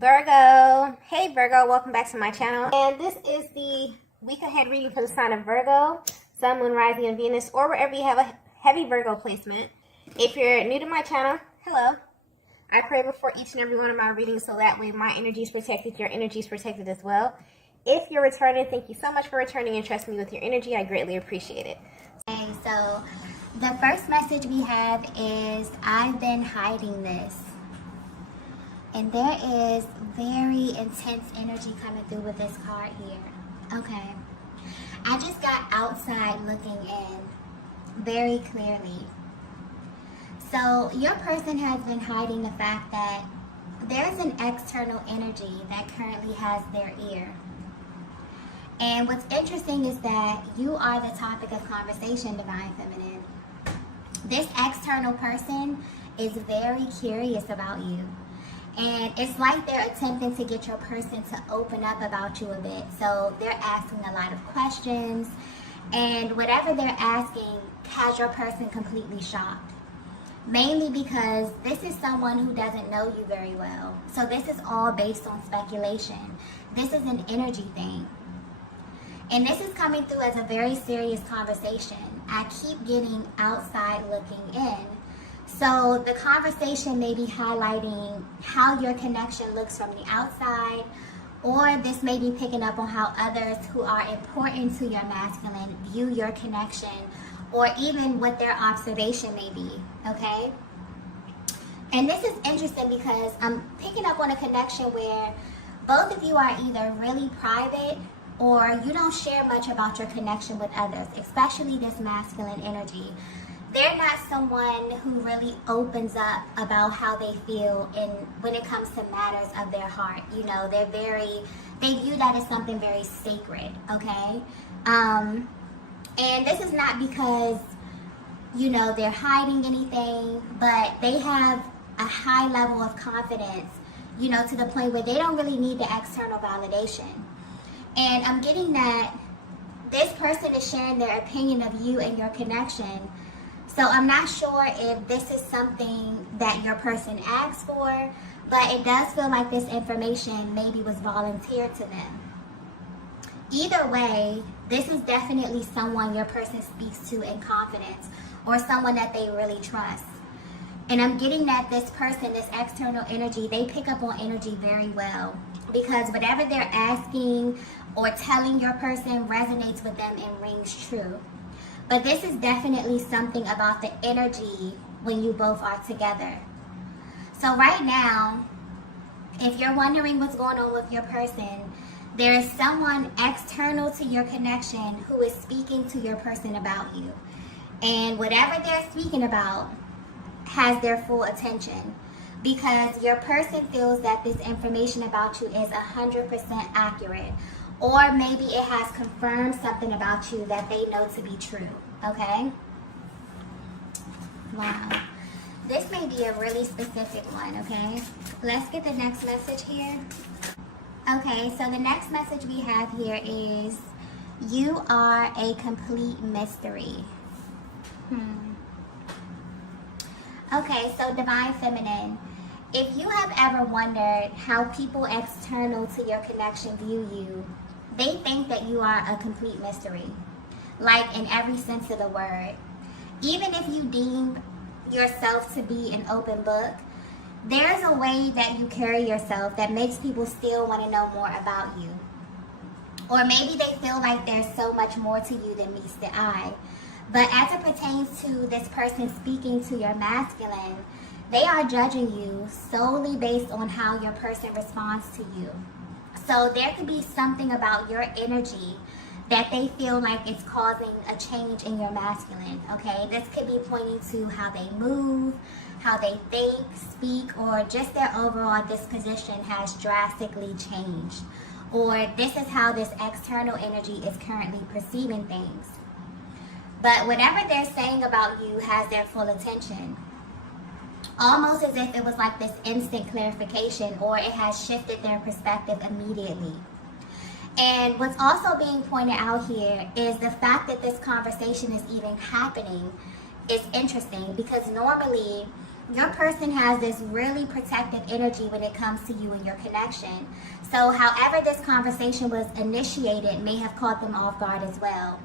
Virgo. Hey Virgo, welcome back to my channel. And this is the week ahead reading for the sign of Virgo, Sun, Moon, Rising, and Venus, or wherever you have a heavy Virgo placement. If you're new to my channel, hello. I pray before each and every one of my readings so that way my energy is protected, your energy is protected as well. If you're returning, thank you so much for returning and trusting me with your energy. I greatly appreciate it. Okay, so the first message we have is, I've been hiding this. And there is very intense energy coming through with this card here. Okay. I just got outside looking in very clearly. So your person has been hiding the fact that there's an external energy that currently has their ear. And what's interesting is that you are the topic of conversation, Divine Feminine. This external person is very curious about you. And it's like they're attempting to get your person to open up about you a bit. So they're asking a lot of questions. And whatever they're asking has your person completely shocked. Mainly because this is someone who doesn't know you very well. So this is all based on speculation. This is an energy thing. And this is coming through as a very serious conversation. I keep getting outside looking in. So the conversation may be highlighting how your connection looks from the outside, or this may be picking up on how others who are important to your masculine view your connection, or even what their observation may be, okay? And this is interesting because I'm picking up on a connection where both of you are either really private or you don't share much about your connection with others, especially this masculine energy. They're not someone who really opens up about how they feel when it comes to matters of their heart. You know, they view that as something very sacred, okay? And this is not because, you know, they're hiding anything, but they have a high level of confidence, you know, to the point where they don't really need the external validation. And I'm getting that this person is sharing their opinion of you and your connection. So I'm not sure if this is something that your person asked for, but it does feel like this information maybe was volunteered to them. Either way, this is definitely someone your person speaks to in confidence, or someone that they really trust. And I'm getting that this person, this external energy, they pick up on energy very well, because whatever they're asking or telling your person resonates with them and rings true. But this is definitely something about the energy when you both are together. So right now, if you're wondering what's going on with your person, there is someone external to your connection who is speaking to your person about you. And whatever they're speaking about has their full attention, because your person feels that this information about you is 100% accurate. Or maybe it has confirmed something about you that they know to be true, okay? Wow. This may be a really specific one, okay? Let's get the next message here. Okay, so the next message we have here is, you are a complete mystery. Okay, so Divine Feminine, if you have ever wondered how people external to your connection view you, they think that you are a complete mystery, like in every sense of the word. Even if you deem yourself to be an open book, there's a way that you carry yourself that makes people still want to know more about you. Or maybe they feel like there's so much more to you than meets the eye. But as it pertains to this person speaking to your masculine, they are judging you solely based on how your person responds to you. So there could be something about your energy that they feel like it's causing a change in your masculine, okay? This could be pointing to how they move, how they think, speak, or just their overall disposition has drastically changed. Or this is how this external energy is currently perceiving things. But whatever they're saying about you has their full attention. Almost as if it was like this instant clarification, or it has shifted their perspective immediately. And what's also being pointed out here is the fact that this conversation is even happening is interesting, because normally your person has this really protective energy when it comes to you and your connection. So however this conversation was initiated may have caught them off guard as well.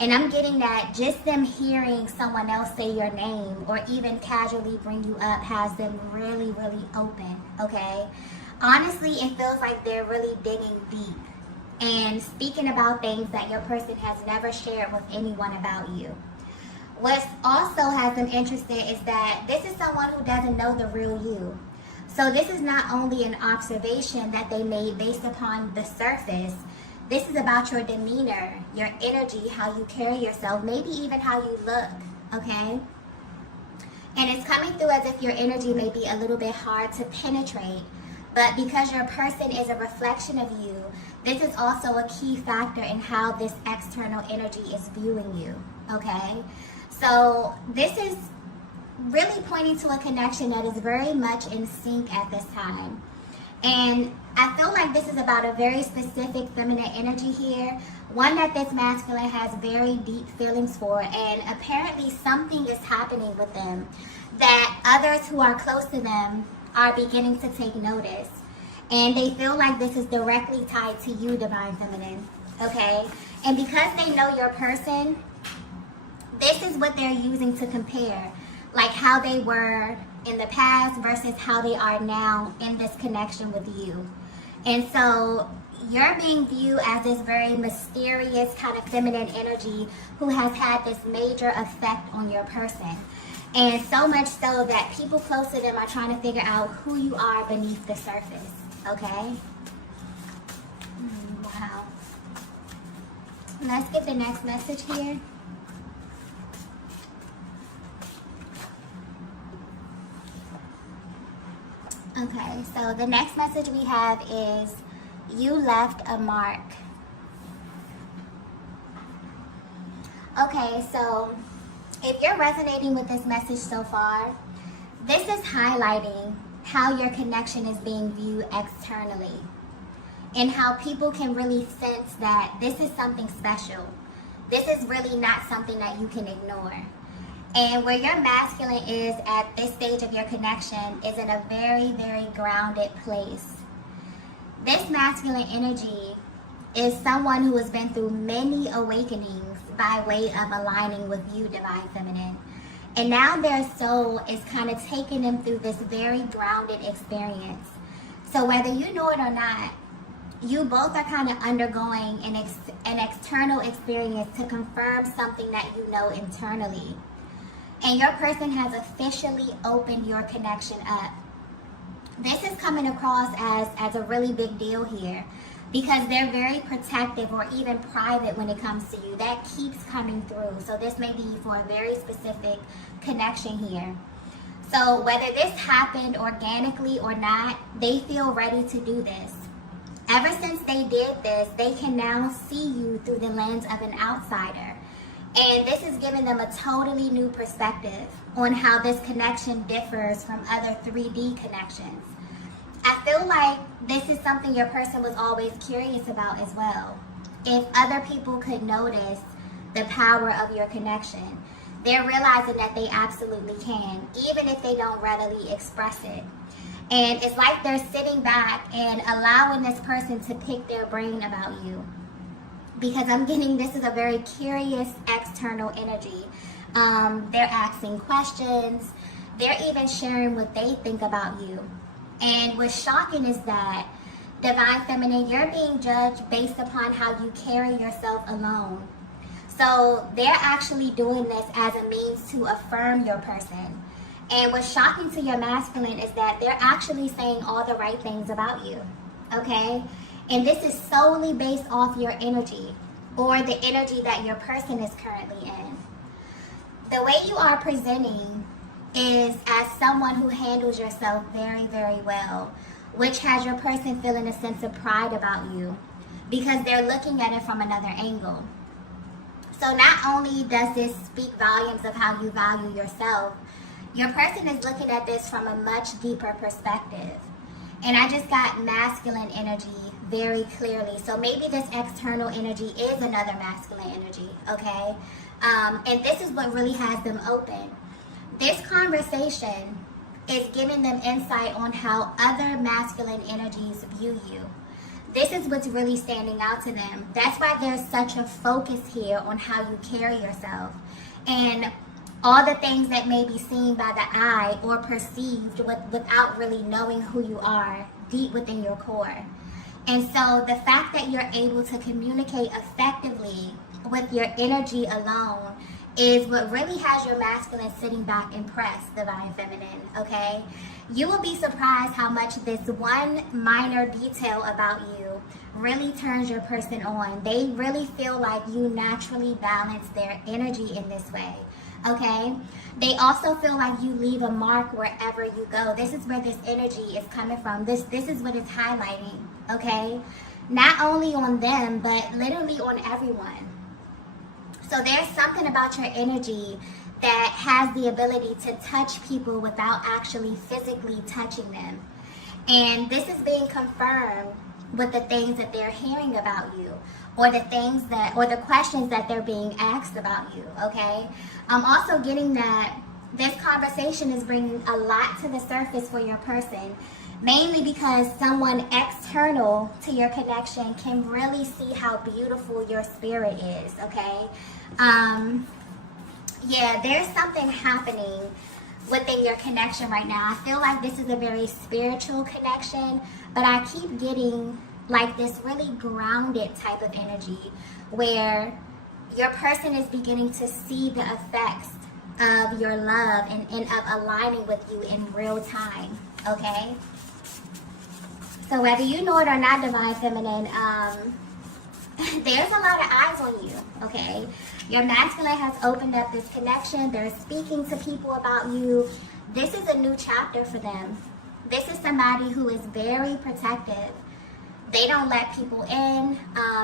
And I'm getting that just them hearing someone else say your name or even casually bring you up has them really, really open, okay? Honestly, it feels like they're really digging deep and speaking about things that your person has never shared with anyone about you. What also has them interested is that this is someone who doesn't know the real you. So this is not only an observation that they made based upon the surface. This is about your demeanor, your energy, how you carry yourself, maybe even how you look, okay? And it's coming through as if your energy may be a little bit hard to penetrate, but because your person is a reflection of you, this is also a key factor in how this external energy is viewing you, okay? So this is really pointing to a connection that is very much in sync at this time. And I feel like this is about a very specific feminine energy here, one that this masculine has very deep feelings for, and apparently something is happening with them that others who are close to them are beginning to take notice. And they feel like this is directly tied to you, Divine Feminine, okay? And because they know your person, this is what they're using to compare, like how they were in the past versus how they are now in this connection with you. And so you're being viewed as this very mysterious kind of feminine energy who has had this major effect on your person. And so much so that people close to them are trying to figure out who you are beneath the surface, okay? Wow. Let's get the next message here. Okay, so the next message we have is, you left a mark. Okay, so if you're resonating with this message so far, this is highlighting how your connection is being viewed externally and how people can really sense that this is something special. This is really not something that you can ignore. And where your masculine is at this stage of your connection is in a very, very grounded place. This masculine energy is someone who has been through many awakenings by way of aligning with you, Divine Feminine. And now their soul is kind of taking them through this very grounded experience. So whether you know it or not, you both are kind of undergoing an external experience to confirm something that you know internally. And your person has officially opened your connection up. This is coming across as a really big deal here because they're very protective or even private when it comes to you. That keeps coming through. So this may be for a very specific connection here. So whether this happened organically or not, they feel ready to do this. Ever since they did this, they can now see you through the lens of an outsider. And this is giving them a totally new perspective on how this connection differs from other 3D connections. I feel like this is something your person was always curious about as well. If other people could notice the power of your connection, they're realizing that they absolutely can, even if they don't readily express it. And it's like they're sitting back and allowing this person to pick their brain about you. Because I'm getting this is a very curious external energy. They're asking questions. They're even sharing what they think about you. And what's shocking is that, Divine Feminine, you're being judged based upon how you carry yourself alone. So they're actually doing this as a means to affirm your person. And what's shocking to your masculine is that they're actually saying all the right things about you. Okay? And this is solely based off your energy or the energy that your person is currently in. The way you are presenting is as someone who handles yourself very, very well, which has your person feeling a sense of pride about you because they're looking at it from another angle. So not only does this speak volumes of how you value yourself, your person is looking at this from a much deeper perspective. And I just got masculine energy very clearly. So maybe this external energy is another masculine energy, okay? And this is what really has them open. This conversation is giving them insight on how other masculine energies view you. This is what's really standing out to them. That's why there's such a focus here on how you carry yourself and all the things that may be seen by the eye or perceived without really knowing who you are deep within your core. And so the fact that you're able to communicate effectively with your energy alone is what really has your masculine sitting back impressed, divine feminine, okay? You will be surprised how much this one minor detail about you really turns your person on. They really feel like you naturally balance their energy in this way, okay? They also feel like you leave a mark wherever you go. This is where this energy is coming from. This is what it's highlighting, okay? Not only on them, but literally on everyone. So there's something about your energy that has the ability to touch people without actually physically touching them. And this is being confirmed with the things that they're hearing about you, or the things that, or the questions that they're being asked about you, okay? I'm also getting that this conversation is bringing a lot to the surface for your person, mainly because someone external to your connection can really see how beautiful your spirit is, okay? Yeah, there's something happening within your connection right now. I feel like this is a very spiritual connection, but I keep getting like this really grounded type of energy where your person is beginning to see the effects of your love and of aligning with you in real time, okay? So whether you know it or not, divine feminine, there's a lot of eyes on you, okay? Your masculine has opened up this connection. They're speaking to people about you. This is a new chapter for them. This is somebody who is very protective. They don't let people in.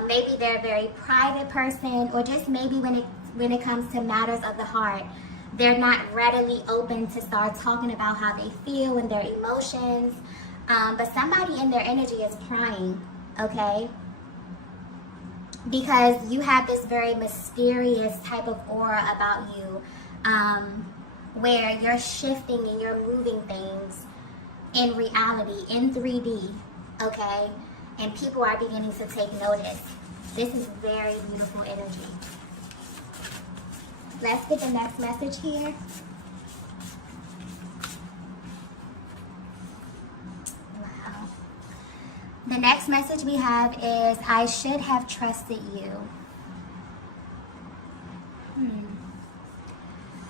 Maybe they're a very private person, or just maybe when it comes to matters of the heart, they're not readily open to start talking about how they feel and their emotions. But somebody in their energy is crying, okay? Because you have this very mysterious type of aura about you, where you're shifting and you're moving things in reality, in 3D, okay? And people are beginning to take notice. This is very beautiful energy. Let's get the next message here. Wow. The next message we have is, I should have trusted you.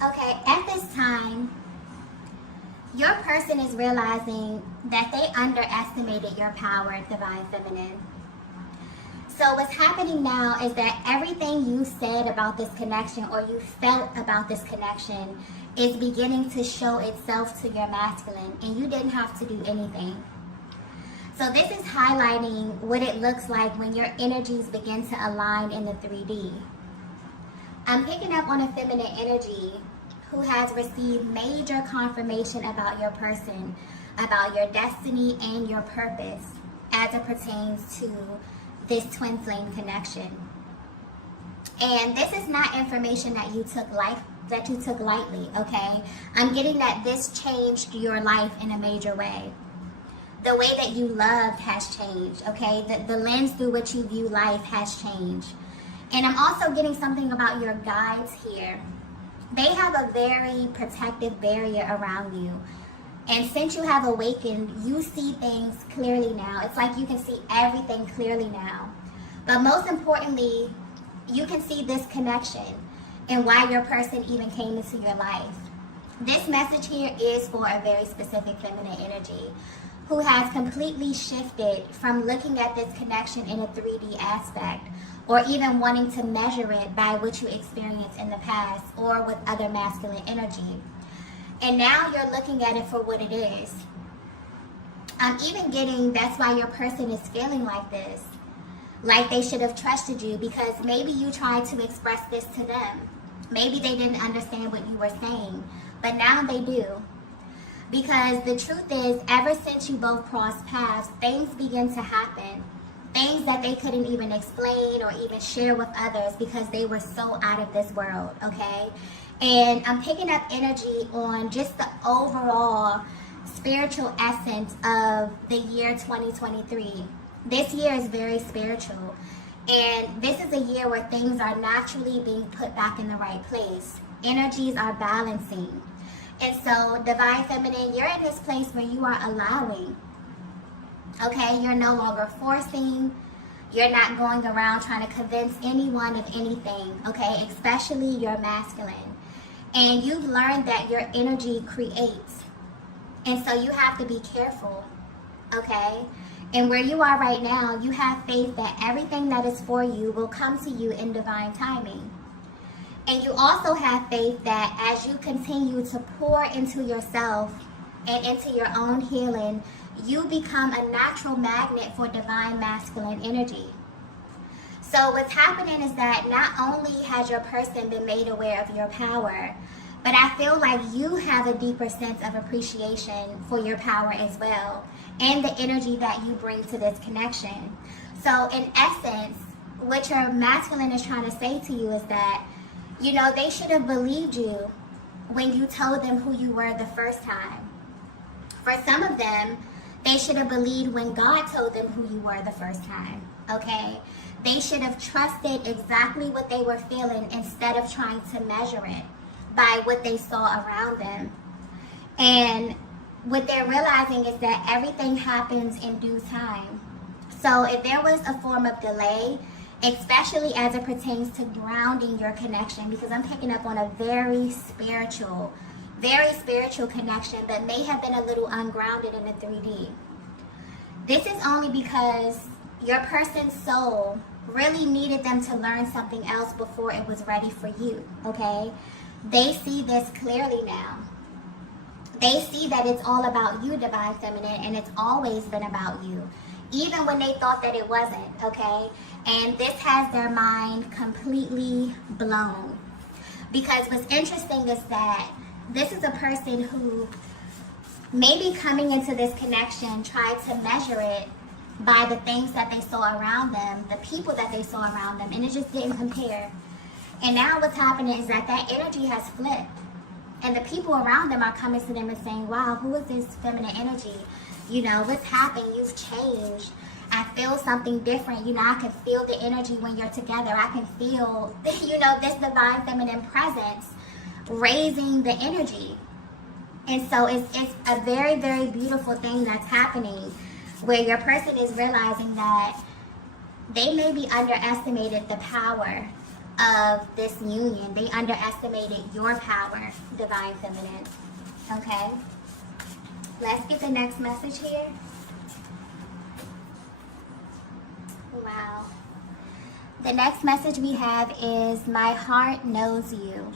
Okay, at this time, your person is realizing that they underestimated your power, divine feminine. So what's happening now is that everything you said about this connection, or you felt about this connection, is beginning to show itself to your masculine, and you didn't have to do anything. So this is highlighting what it looks like when your energies begin to align in the 3D. I'm picking up on a feminine energy who has received major confirmation about your person, about your destiny and your purpose as it pertains to this twin flame connection. And this is not information that you took lightly, okay? I'm getting that this changed your life in a major way. The way that you loved has changed, okay? The lens through which you view life has changed. And I'm also getting something about your guides here. They have a very protective barrier around you. And since you have awakened, you see things clearly now. It's like you can see everything clearly now. But most importantly, you can see this connection and why your person even came into your life. This message here is for a very specific feminine energy who has completely shifted from looking at this connection in a 3D aspect, or even wanting to measure it by what you experienced in the past or with other masculine energy. And now you're looking at it for what it is. I'm even getting that's why your person is feeling like this. Like they should have trusted you, because maybe you tried to express this to them. Maybe they didn't understand what you were saying, but now they do. Because the truth is, ever since you both crossed paths, things begin to happen. Things that they couldn't even explain or even share with others because they were so out of this world, okay? And I'm picking up energy on just the overall spiritual essence of the year 2023. This year is very spiritual. And this is a year where things are naturally being put back in the right place. Energies are balancing. And so, Divine Feminine, you're in this place where you are allowing. Okay? You're no longer forcing. You're not going around trying to convince anyone of anything. Okay? Especially your masculine. And you've learned that your energy creates. And so you have to be careful. Okay? And where you are right now, you have faith that everything that is for you will come to you in divine timing. And you also have faith that as you continue to pour into yourself and into your own healing, you become a natural magnet for divine masculine energy. So what's happening is that not only has your person been made aware of your power, but I feel like you have a deeper sense of appreciation for your power as well, and the energy that you bring to this connection. So in essence, what your masculine is trying to say to you is that, you know, they should have believed you when you told them who you were the first time. For some of them, they should have believed when God told them who you were the first time, okay? They should have trusted exactly what they were feeling instead of trying to measure it by what they saw around them. And what they're realizing is that everything happens in due time. So if there was a form of delay, especially as it pertains to grounding your connection, because I'm picking up on a very spiritual connection, but may have been a little ungrounded in the 3D. This is only because your person's soul really needed them to learn something else before it was ready for you, okay? They see this clearly now. They see that it's all about you, Divine Feminine, and it's always been about you, even when they thought that it wasn't, okay? And this has their mind completely blown. Because what's interesting is that this is a person who maybe coming into this connection tried to measure it by the things that they saw around them, the people that they saw around them, and it just didn't compare. And now what's happening is that that energy has flipped. And the people around them are coming to them and saying, wow, who is this feminine energy? You know, what's happened? You've changed. I feel something different. You know, I can feel the energy when you're together. I can feel, you know, this divine feminine presence raising the energy. And so it's a very, very beautiful thing that's happening, where your person is realizing that they maybe underestimated the power of this union. They underestimated your power, Divine Feminine. Okay? Let's get the next message here. Wow. The next message we have is, my heart knows you.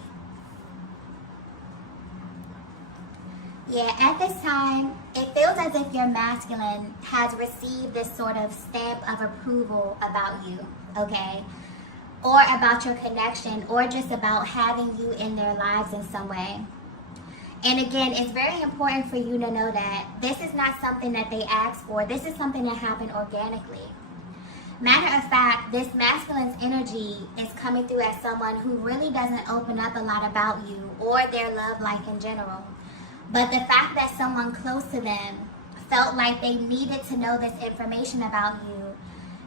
Yeah, at this time, it feels as if your masculine has received this sort of stamp of approval about you, okay? Or about your connection, or just about having you in their lives in some way. And again, it's very important for you to know that this is not something that they asked for. This is something that happened organically. Matter of fact, this masculine's energy is coming through as someone who really doesn't open up a lot about you or their love life in general. But the fact that someone close to them felt like they needed to know this information about you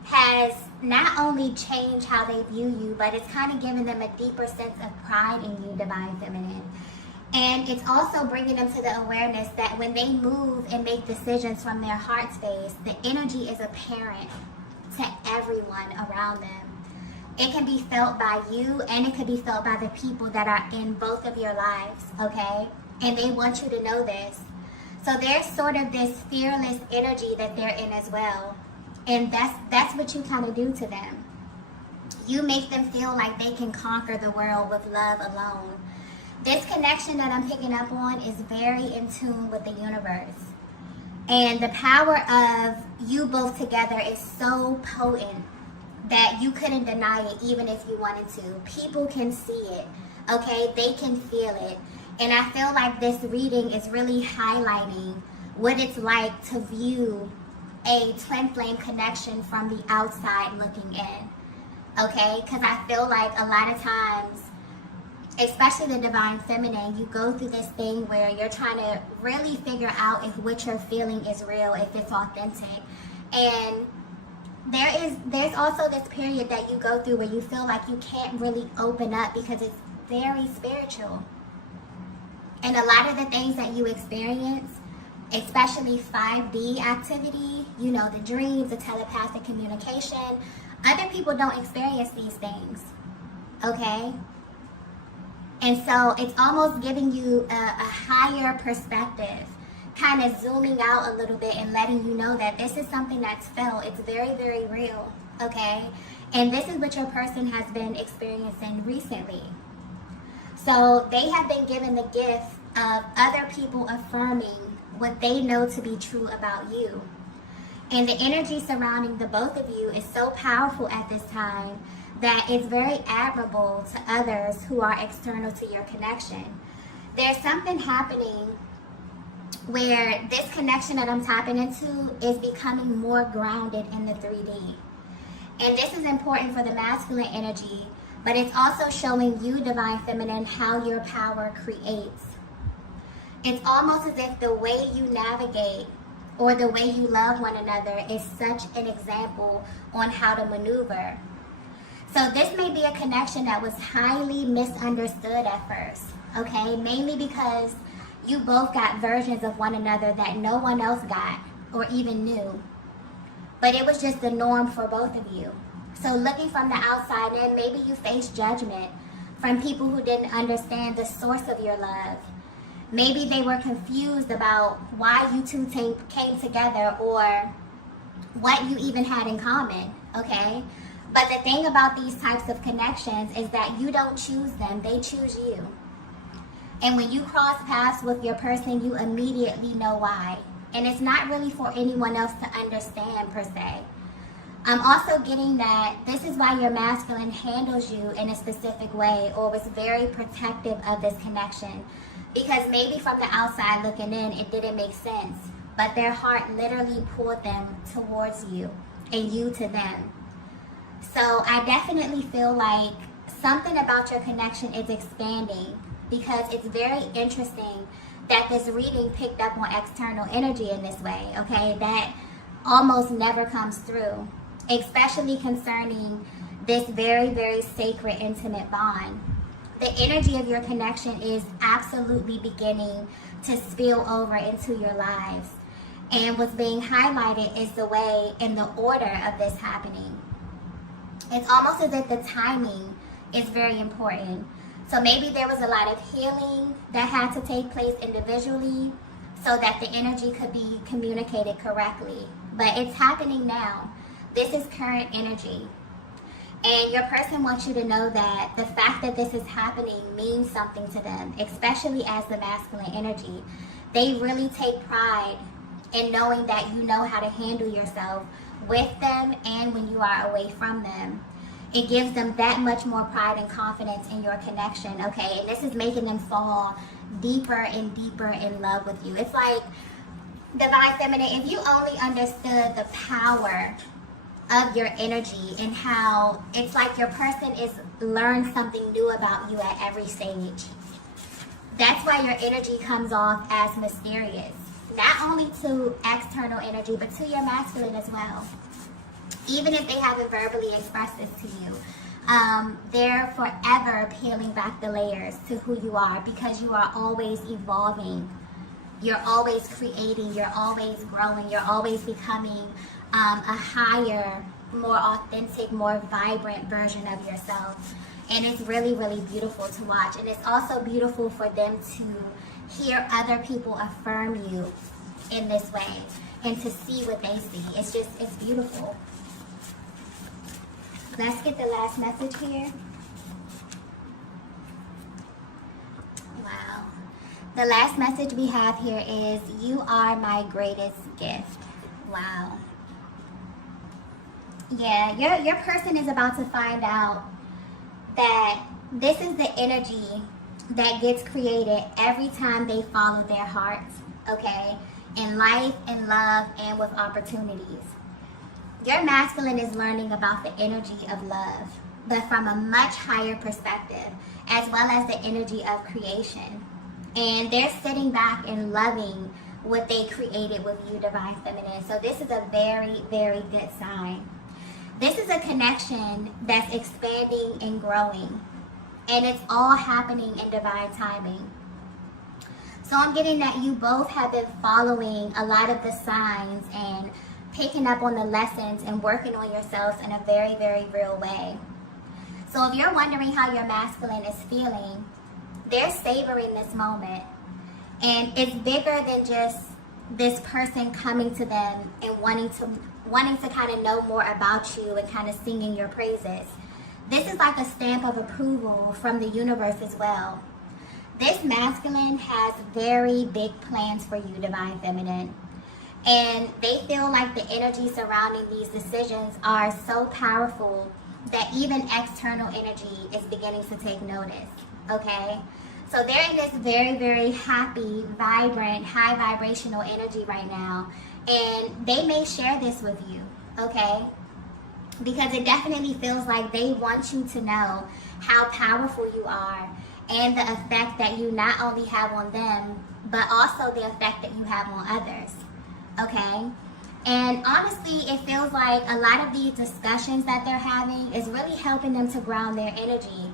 has not only changed how they view you, but it's kind of given them a deeper sense of pride in you, Divine Feminine. And it's also bringing them to the awareness that when they move and make decisions from their heart space, the energy is apparent to everyone around them. It can be felt by you, and it can be felt by the people that are in both of your lives, okay? And they want you to know this. So there's sort of this fearless energy that they're in as well. And that's what you kind of do to them. You make them feel like they can conquer the world with love alone. This connection that I'm picking up on is very in tune with the universe. And the power of you both together is so potent that you couldn't deny it even if you wanted to. People can see it, okay? They can feel it. And I feel like this reading is really highlighting what it's like to view a twin flame connection from the outside looking in, okay? Because I feel like a lot of times especially the divine feminine, you go through this thing where you're trying to really figure out if what you're feeling is real, if it's authentic. And there's also this period that you go through where you feel like you can't really open up because it's very spiritual. And a lot of the things that you experience, especially 5D activity, you know, the dreams, the telepathic communication, other people don't experience these things, okay? And so it's almost giving you a higher perspective, kind of zooming out a little bit and letting you know that this is something that's felt. It's very, very real, okay? And this is what your person has been experiencing recently. So they have been given the gift of other people affirming what they know to be true about you. And the energy surrounding the both of you is so powerful at this time that it's very admirable to others who are external to your connection. There's something happening where this connection that I'm tapping into is becoming more grounded in the 3D. And this is important for the masculine energy, but it's also showing you, divine feminine, how your power creates. It's almost as if the way you navigate or the way you love one another is such an example on how to maneuver. So this may be a connection that was highly misunderstood at first, okay? Mainly because you both got versions of one another that no one else got or even knew. But it was just the norm for both of you. So looking from the outside in, maybe you faced judgment from people who didn't understand the source of your love. Maybe they were confused about why you two came together or what you even had in common, okay? But the thing about these types of connections is that you don't choose them, they choose you. And when you cross paths with your person, you immediately know why. And it's not really for anyone else to understand per se. I'm also getting that this is why your masculine handles you in a specific way or was very protective of this connection. Because maybe from the outside looking in, it didn't make sense. But their heart literally pulled them towards you and you to them. So I definitely feel like something about your connection is expanding because it's very interesting that this reading picked up on external energy in this way, okay? That almost never comes through, especially concerning this very, very sacred, intimate bond. The energy of your connection is absolutely beginning to spill over into your lives. And what's being highlighted is the way and the order of this happening. It's almost as if the timing is very important. So maybe there was a lot of healing that had to take place individually so that the energy could be communicated correctly. But it's happening now. This is current energy. And your person wants you to know that the fact that this is happening means something to them, especially as the masculine energy. They really take pride in knowing that you know how to handle yourself with them and when you are away from them. It gives them that much more pride and confidence in your connection, okay? And this is making them fall deeper and deeper in love with you. It's like, divine feminine, if you only understood the power of your energy and how it's like your person is learned something new about you at every stage. That's why your energy comes off as mysterious. Not only to external energy, but to your masculine as well. Even if they haven't verbally expressed this to you, they're forever peeling back the layers to who you are because you are always evolving. You're always creating, you're always growing, you're always becoming a higher, more authentic, more vibrant version of yourself. And it's really, really beautiful to watch. And it's also beautiful for them to hear other people affirm you in this way and to see what they see. It's beautiful. Let's get the last message here. Wow. The last message we have here is, you are my greatest gift. Wow. Yeah, your person is about to find out that this is the energy that gets created every time they follow their hearts, okay? In life, in love, and with opportunities. Your masculine is learning about the energy of love, but from a much higher perspective, as well as the energy of creation. And they're sitting back and loving what they created with you, Divine Feminine. So this is a very, very good sign. This is a connection that's expanding and growing. And it's all happening in divine timing. So I'm getting that you both have been following a lot of the signs and picking up on the lessons and working on yourselves in a very, very real way. So if you're wondering how your masculine is feeling, they're savoring this moment. And it's bigger than just this person coming to them and wanting to kind of know more about you and kind of singing your praises. This is like a stamp of approval from the universe as well. This masculine has very big plans for you, Divine Feminine. And they feel like the energy surrounding these decisions are so powerful that even external energy is beginning to take notice, okay? So they're in this very, very happy, vibrant, high vibrational energy right now. And they may share this with you, okay? Because it definitely feels like they want you to know how powerful you are and the effect that you not only have on them, but also the effect that you have on others, okay? And honestly, it feels like a lot of these discussions that they're having is really helping them to ground their energy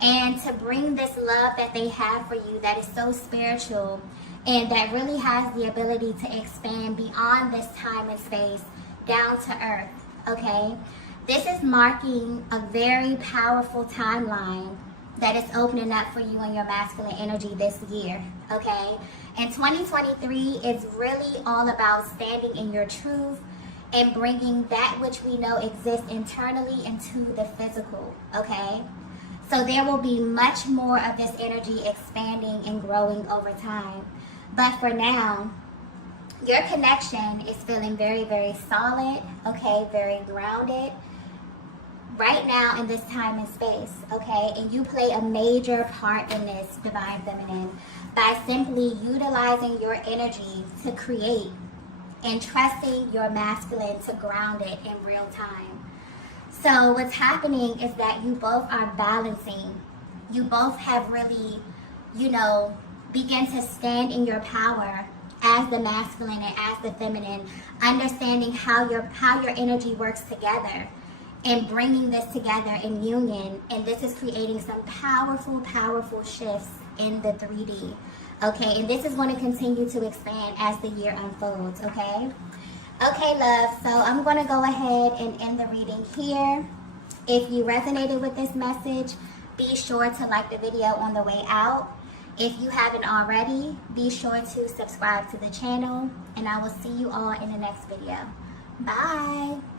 and to bring this love that they have for you that is so spiritual and that really has the ability to expand beyond this time and space down to earth, okay? This is marking a very powerful timeline that is opening up for you and your masculine energy this year, okay? And 2023 is really all about standing in your truth and bringing that which we know exists internally into the physical, okay? So there will be much more of this energy expanding and growing over time. But for now, your connection is feeling very, very solid, okay? Very grounded right now in this time and space, okay? And you play a major part in this, Divine Feminine, by simply utilizing your energy to create and trusting your masculine to ground it in real time. So what's happening is that you both are balancing. You both have really, begin to stand in your power as the masculine and as the feminine, understanding how your energy works together and bringing this together in union. And this is creating some powerful, powerful shifts in the 3D. Okay, and this is going to continue to expand as the year unfolds, okay? Okay, love, so I'm going to go ahead and end the reading here. If you resonated with this message, be sure to like the video on the way out. If you haven't already, be sure to subscribe to the channel, and I will see you all in the next video. Bye!